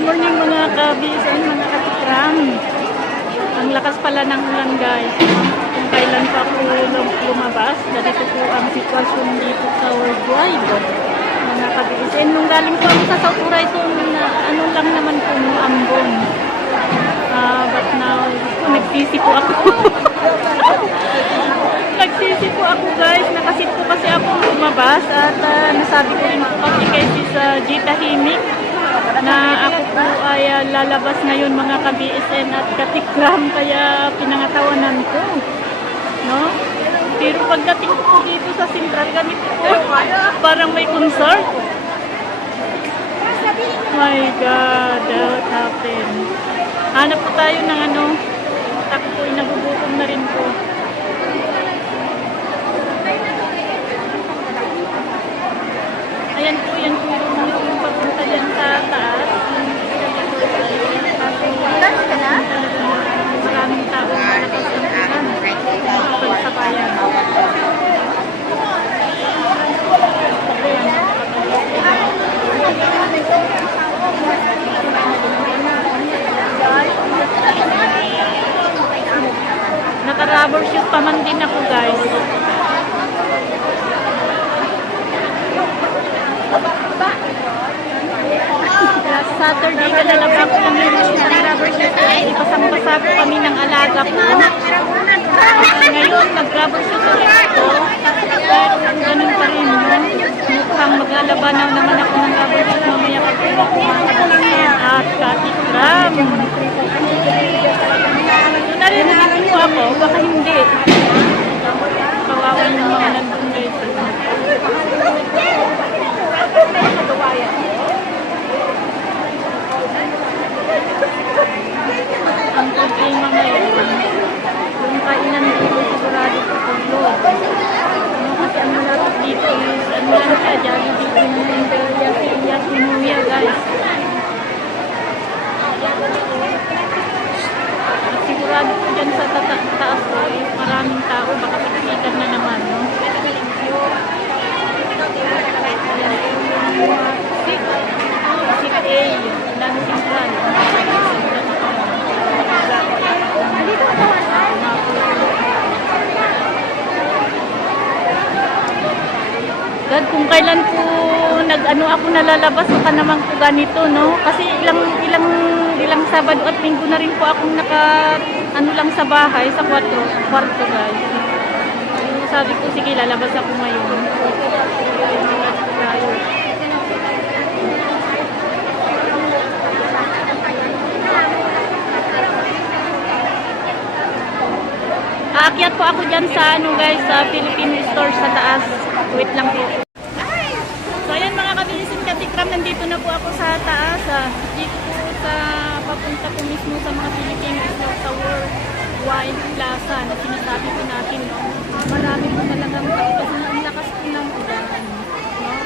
Good morning mga kabisan, mga katikram. Ang lakas pala ng ulan guys. Kung kailan pa po lumabas, ganito po ang sitwasyon dito sa worldwide. Mga kabisan, nung galing po ako sa South Horizon, ano lang naman po Ambon. But now, nagsisi po ako. Nagsisi po ako guys, nakasit po kasi ako lumabas at nasabi ko rin po kasi kay sa Gita Himik na ako po ay lalabas ngayon mga ka-BSN at katikram kaya pinangatawanan ko, no? Pero pagdating ko po dito sa Central ganito po, parang may concert. My God, what happened? Hanap po tayo ng ano, ako po ay nagugutom na rin po. Ayan po, yan po yung papunta dyan sa taas. Maraming tao malakas ang pagsabayan. Naka-rubber shoes pa man din ako guys. Last Saturday, nalalabas ko kami ng rubber shoes. Ipasang-pasa po kami ng alaga po. Ngayon, nag-rubber shoes ulit ako. Ganun pa rin, no? Mukhang maglalabanaw naman ako ng rubber shoes mamaya pag-uwa ko at katikram. So, narinig po ako, baka hindi. Kawawan yung mga nandun guys. Ang problema ngayon, yung kainan dito sigurado po kulo. Kasi ang malapit dito is, ano lang siya, dyan dito yung Yasinuya guys. Sigurado po dyan sa taas ko is maraming tao, baka pagsikan na naman, no? Sik A, lang Central. God, kung kailan po nag-ano ako nalalabas, baka naman po ganito, no? Kasi ilang Sabado at Linggo na rin po akong ano lang sa bahay, sa kwarto guys. Sabi ko, sige, lalabas ako ngayon. Aakyat po ako dyan sa ano guys, sa Philippine Store sa taas. Wait lang po. So ayan mga kabilisin katikram, nandito na po ako sa taas. Dito po sa papunta po mismo sa mga Philippine Store sa Worldwide Plaza na sinasabi po natin, no? Marami po talagang tao kasi ang lakas po ng ulan, no?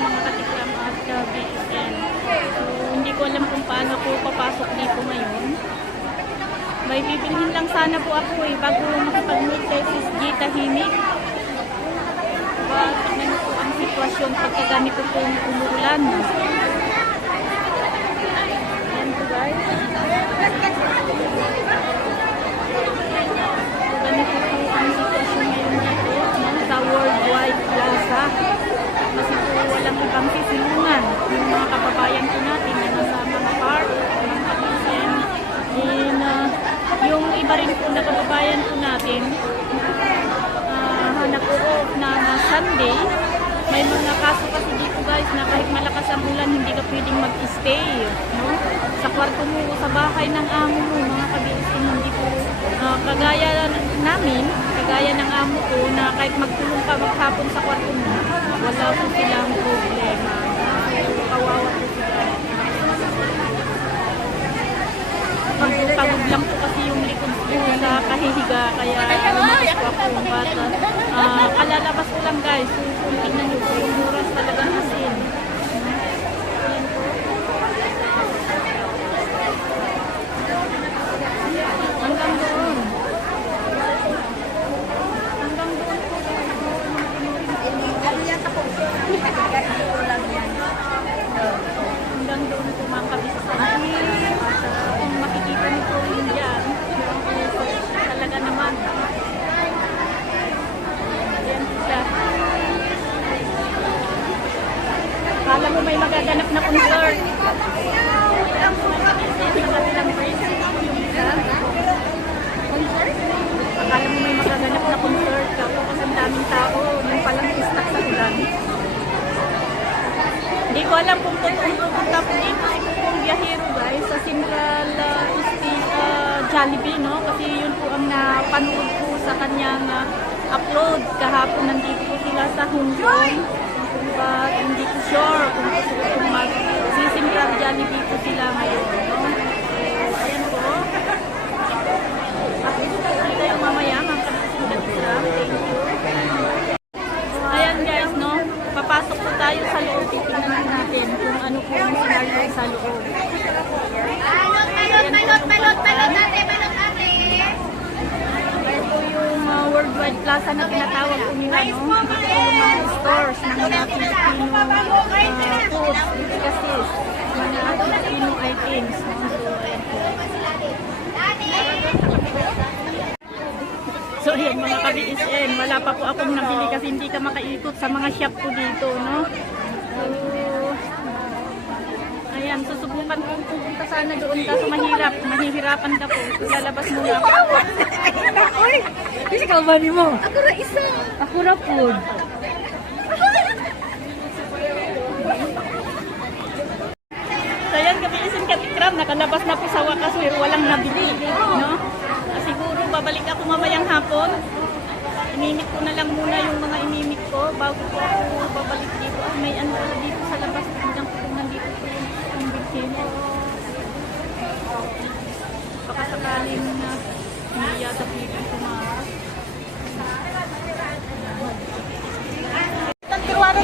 Mga katikram at BSN. So hindi ko alam kung paano po papasok dito ngayon. May bibilhin lang sana po ako bago makapag-meet kay Sis Gita Himik. Tignan po ang sitwasyon pagka ganito po umuulan. Ayan po guys. Ganito po ang sitwasyon ngayon dito, no? Sa Worldwide Plaza. Kasi po walang ibang sisilungan. Yung mga kababayan po natin na nasa mga park, mga kapisen, yung iba rin po na kababayan po natin nag-o-off na Sunday. May mga kaso kasi dito guys na kahit malakas ang ulan hindi ka pwedeng mag-stay, no? Sa kwarto mo, sa bahay ng amo mo, mga kabisin, hindi po kagaya namin, kagaya ng amo ko na kahit magtulong ka maghapon sa kwarto mo, wala po silang problema. Kawawa po sila. Pagod lang po kasi yung likod ko sa kahihiga, kaya lumakas po ako. But kalalabas ko lang guys, kung tingnan nyo po yung oras talagang asin. Ayan po. Hanggang doon. Hanggang doon po. Ano yan ako? Hanggang doon po mga kabisa. magaganap na concert. Ayan po mga kabisip, sa kanilang brace. Yung isa. Concert? Akala mo may magaganap na concert. Tapos ang daming tao. Yung palang istak sa ulan. Hindi ko alam kung totoong pupunta po dito si Pupong Biyahero guys sa Central Jollibee, no? Kasi yun po ang napanood ko sa kanyang upload. Kahapon nandito po sila sa Hong Kong. But hindi ko sure kung si Central Jollibee po sila ngayon, no? So, ayan po. Hindi tayo mamaya, magkakasulat sila. Thank you. Ayan guys, no? Papasok po tayo sa loob. Tingnan natin kung ano po ang scenario sa loob. Balot ate. Ito po yung Worldwide Plaza na tinatawag po nila, no? Ito po yung mga stores ng mga Filipino foods, delicacies, mga Filipino items. No? So, ayan mga ka-BSN, wala pa po akong nabili kasi hindi ka makaikot sa mga shop po dito, no? So, ayan, susubukan ko pupunta sana doon kaso mahihirapan ka po. Lalabas muna ako. Uy, kasi kalbani mo. Ako ra isa. Ako ra food. So, ayan, ka-BSN Katikram, nakalabas na po sa wakas pero walang nabili, no? Siguro babalik ako mamayang hapon. Inimik ko na lang muna yung mga inimik ko bago ko ako babalik dito. May ano pala dito sa labas. Tignan ko kung nandito po yung bilhin. Baka sakaling hindi yata pwede tumakas.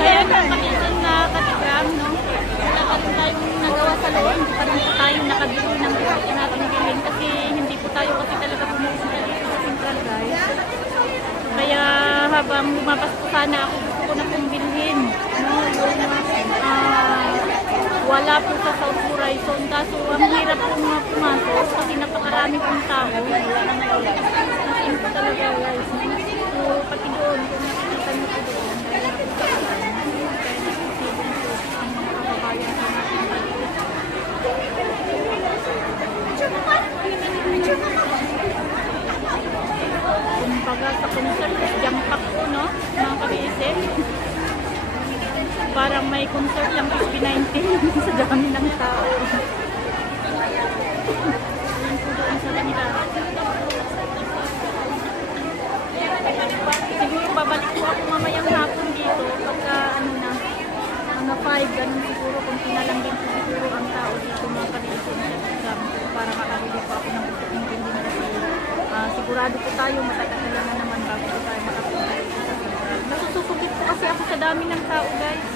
Kaya nga kamisan na Katikram, no? Wala pa rin tayong nagawa sa loob. Hindi pa rin po tayo nakabili ng gusto natin bilhin kasi hindi po tayo kasi talaga pumunta dito sa Central guys. Kaya habang lumabas po sana ako, gusto ko na pong bilhin, no? Wala po sa South Horizon. Kaso ang hirap pong pumasok kasi napakarami pong tao. Nasin po talaga guys. So pati doon, kung nakikita nyo po doon, dahil na po sa ulan, kaya nasisibong po ang mga kababayan sa natin. Kumbaga sa concert, jump pack po, no? Mga ka-BSN. Parang may concert lang SB19 sa dami ng tao. Ayan po doon sa ganda. Siguro babalik po ako mamayang hapon dito pagka ano na, mga 5, ganun siguro, kung lang din po siguro ang tao dito mga ka-BSN para makabili po ako ng gusto kong bilhin kasi sigurado po tayo matatagalan na naman bago po tayo makapunta. Nasususukit po kasi ako sa dami ng tao guys.